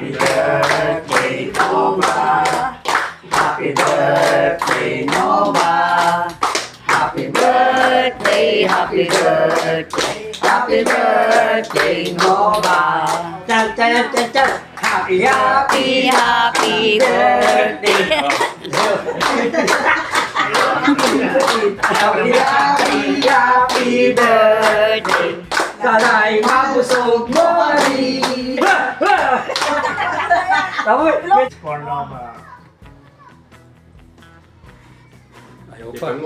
Happy birthday, Nova. Happy birthday, Nova. Happy birthday, happy birthday, happy birthday, Nova. Chan, chan, chan, chan. Happy, happy, happy birthday. Happy, happy, happy birthday. Sana'y mabusog mo rin. For Nova. Ayaw pa.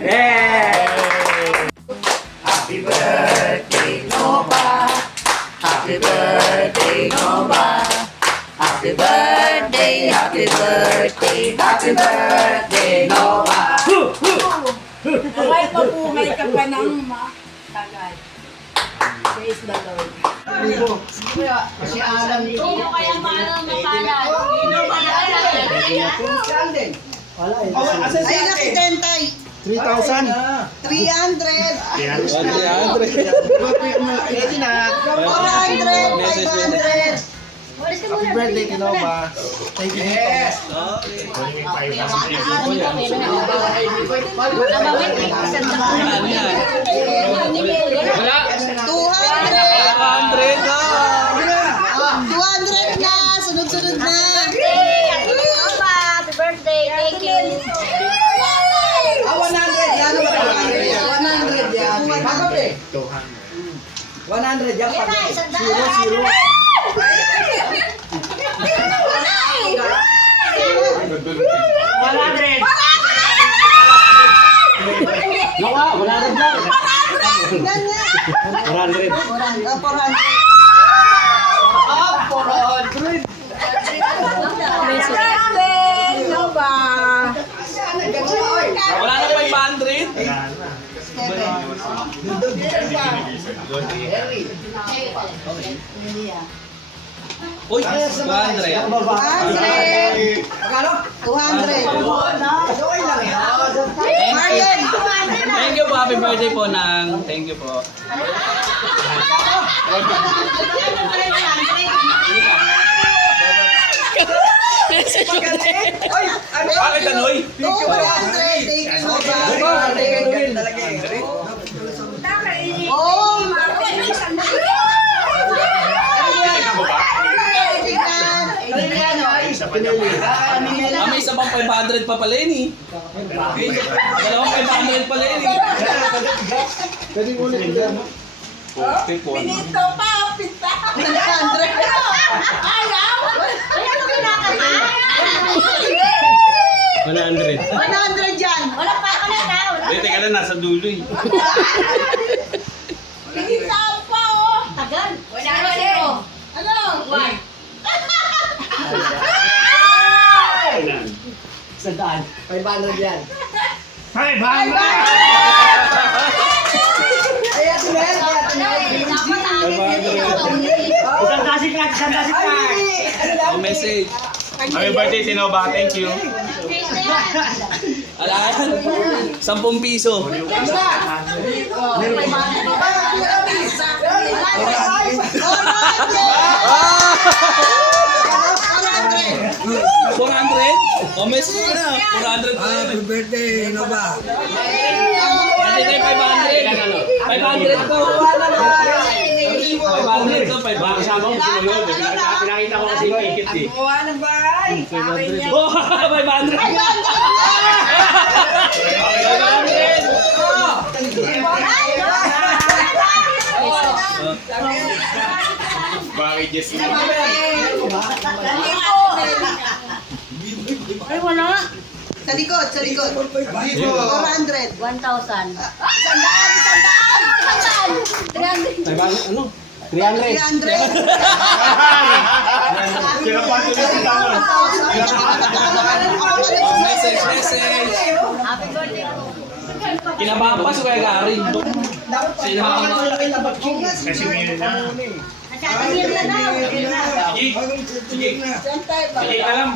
Yay! Happy birthday, Nova. Happy birthday, Nova. Happy birthday, happy birthday, happy birthday, Nova. Ay, mabuhay ka pa ng tagal. Praise the Lord. Si Alan dito. Sino kaya paano mapalan? Sino kaya Ay, nakitentay. 3,000. 300. 100. 400. 500. Happy birthday, Kinova. Thank you. Yes. Wala. 200. 100 na. 200 na. Sunod-sunod na. Happy birthday, thank you. 100 yan. 100 yan. 100 yan. Zero. Wala na 500. Uy, 200. 200. 200. Marlon. Thank you po. Happy birthday po nang. Thank you po. Bakit Tanoy? 200. Thank you, Oh, May isa pang 500 pa pala yun eh. Dalawang 500 pala yun eh. Pwede ulit yan. Pinito pa, pita. 100. Ayaw! Ano kinakanta? 100. 100 yan. Wala pa, wala na. Hindi, teka lang, nasa dulo eh. Pinita pa, oh. Tagal. Wala na zero. Ano? One. Sandaan. 500 yan. 500! Ay, Ate Mel. Isang dasik lang, isang dasik lang. Ang message. Happy birthday, Tinova. Thank you. Alaan, 10 piso. Oh, 400? O message ko na. 400 pa yun. Birthday, Kinova. Kasi tayo 500. 500 to. 500 to, 500. Kasama ko sumunod. Pinakita ko kasi yung ikit eh. Oh, 500. 500. Bakit yes? Ay, wala. Sa likod, sa likod. 400. 1,000. Sandaan! 300. Ano? 300. 300. Sino pa ito si Tangon? Message. Happy birthday po. Kinabahan pa si Kuya Gary. Kasi ngayon na. Nagkakahir na daw. Sige ka lang.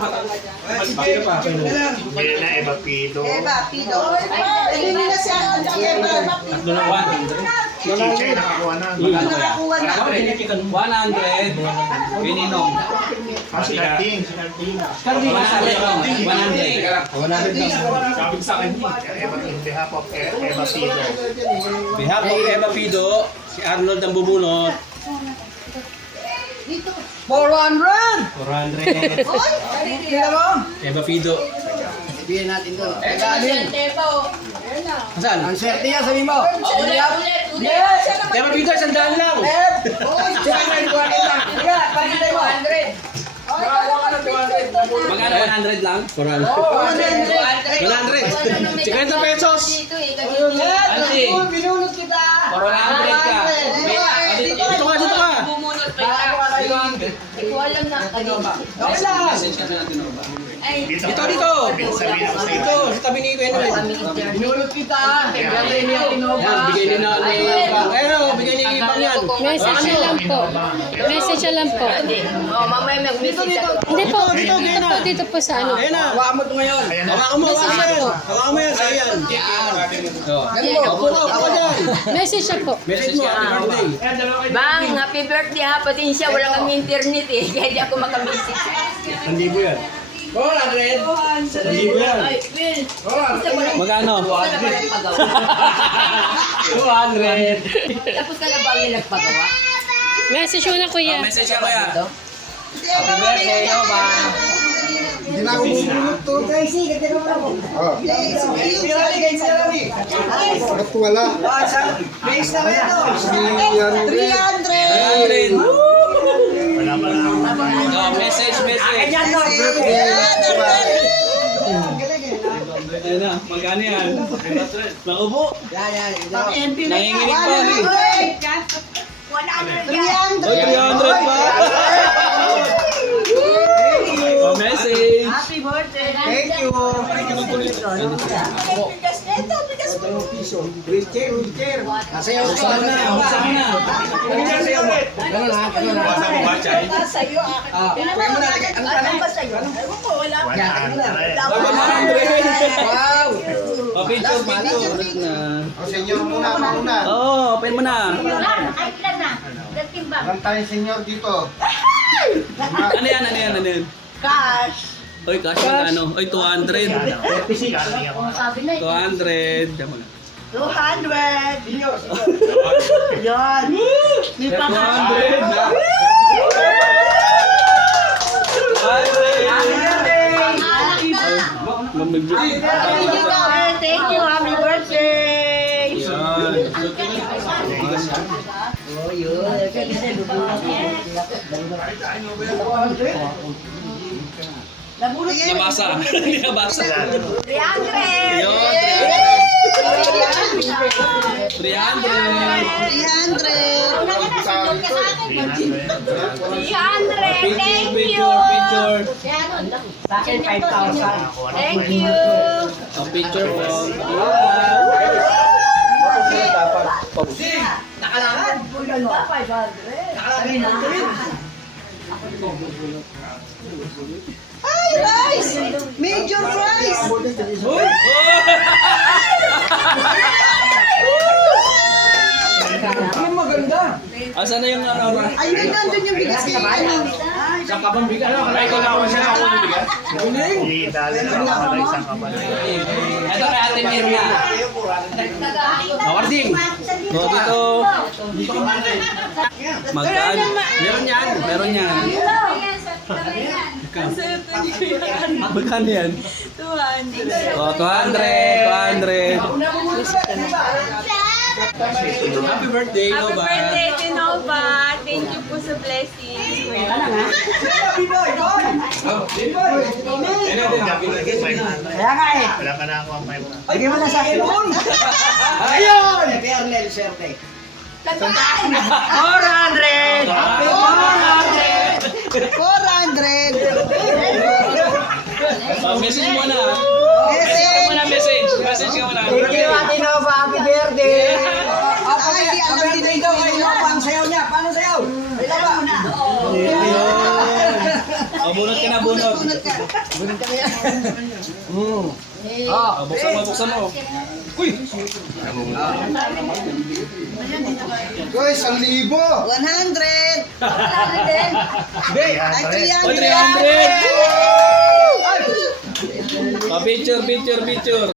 Sino pa? Hindi na, Eva Pido. Eva, Pido. Hindi na siya. Eva. Tatlo na 100. Si Chichay nakakuha na. Nakakuha na. 100. Pininong. Si Carding. 100. 100. Sabi ko sa akin, in behalf of Eva Pido. Behalf of Eva Pido, si Arnold ang bubunot. 400! 400. Oy! Kaya mo? Eva Pido. Sabihin natin doon. Saan? Ang swerte niya, sabi mo. Eva Pido, 100 lang. Oy! Saka may buwanin lang. Sige, pagkitay mo. Magkano 100 lang? 400. 100. 50 pesos. Ansi. Binunod kita! 400 ka. Dito ka, dito ka. Bumunot pa ka. Hindi ko alam na. Message ka na Tinoba. Ay, Dito, dito. Dito, sa tabi ni Kuya Noel. Binulot kita. Yan, bigay ni na ni Ayun, bigay ni Ipang yan. Message na lang po. Message na lang po. oh, mamaya mag-message ako. Hindi po. Dito, Dito po, dito po sa ano. Ayun na. Hawakan mo ito ngayon. Hawakan mo, hawakan mo yan. Hawakan mo yan, sa'yo yan. Ganun mo. Opo, opo dyan. Message na po. Message mo, happy birthday. Bang, happy birthday ha. Pati siya, wala kami internet eh. Kaya di ako makamessage. 1,000 yan. 400. 1,000 yan. Ay, Will. Magkano? Tapos ka na ba yung nagpagawa? 200. Tapos ka na ba yung nagpagawa? Message mo na kuya. Message ka kaya. Happy birthday, Eva! Hindi na ako bubulot to. Tracy, ganda mo ako. Bakit wala? Base na kaya to! 300! 300. Wala pa lang. Oh, message. Ayun na, magkano yan? Naubo. Nanginginig pa. 300! Oy, 300 pa. Oh, message. Happy birthday! Thank you. Nasayaw ka na. Saan na? Ganun ha, ganun ha. Basa mo ba, Chay? Sa'yo, akin. Pwede mo na. Ano ba sa'yo? Ewan ko, wala. 100. Wow. Oh, picture. O, senyor muna. Oh, open mo na. Ay, ilan na? Dating ba? Ilan tayong senyor dito? Ano yan? Cash. Oy, cash magkano? Oy, 200. 56. Sabi na eh. 200. Diyan mo na. 200! Yan! May pang-100! Thank you! Happy birthday! Nabasa. Hindi nabasa. 300! Yun, 300. 300! 300! Thank you! Picture. Sa akin, 5,000. Thank you! Oh, picture po. Nakalakad! 500! Ay, rice! Major rice! Ang maganda. Asan na yung ano? Ayun, nandun yung bigas niya. Saan ka bang bigas? Ay, ito na ako siya ako ng bigas. Dali na ako na isang kabalay. Ito kay Ate Mirna. Awarding. No, dito. Magkano? Meron yan. Magkano yan? 200. Oh, 200. Happy birthday, Happy Nova. birthday, Tinova! Thank you po sa blessings. Kaya nga eh. Wala pa na ako ang 500. Bigyan mo na sa akin doon. Ayun! Kernel, swerte. 400! 400! Oh, message mo na. Message! Message ka muna. Thank you, Ate Nova. Happy birthday. Ay, di alam din Birthday daw kay Nova. Ang sayaw niya. Paano sayaw? Ay, Nova. Bunot ka na, bunot. Ah, buksan mo. Uy! Guys, 1,000. 100. Ay, 300. 300! Picture.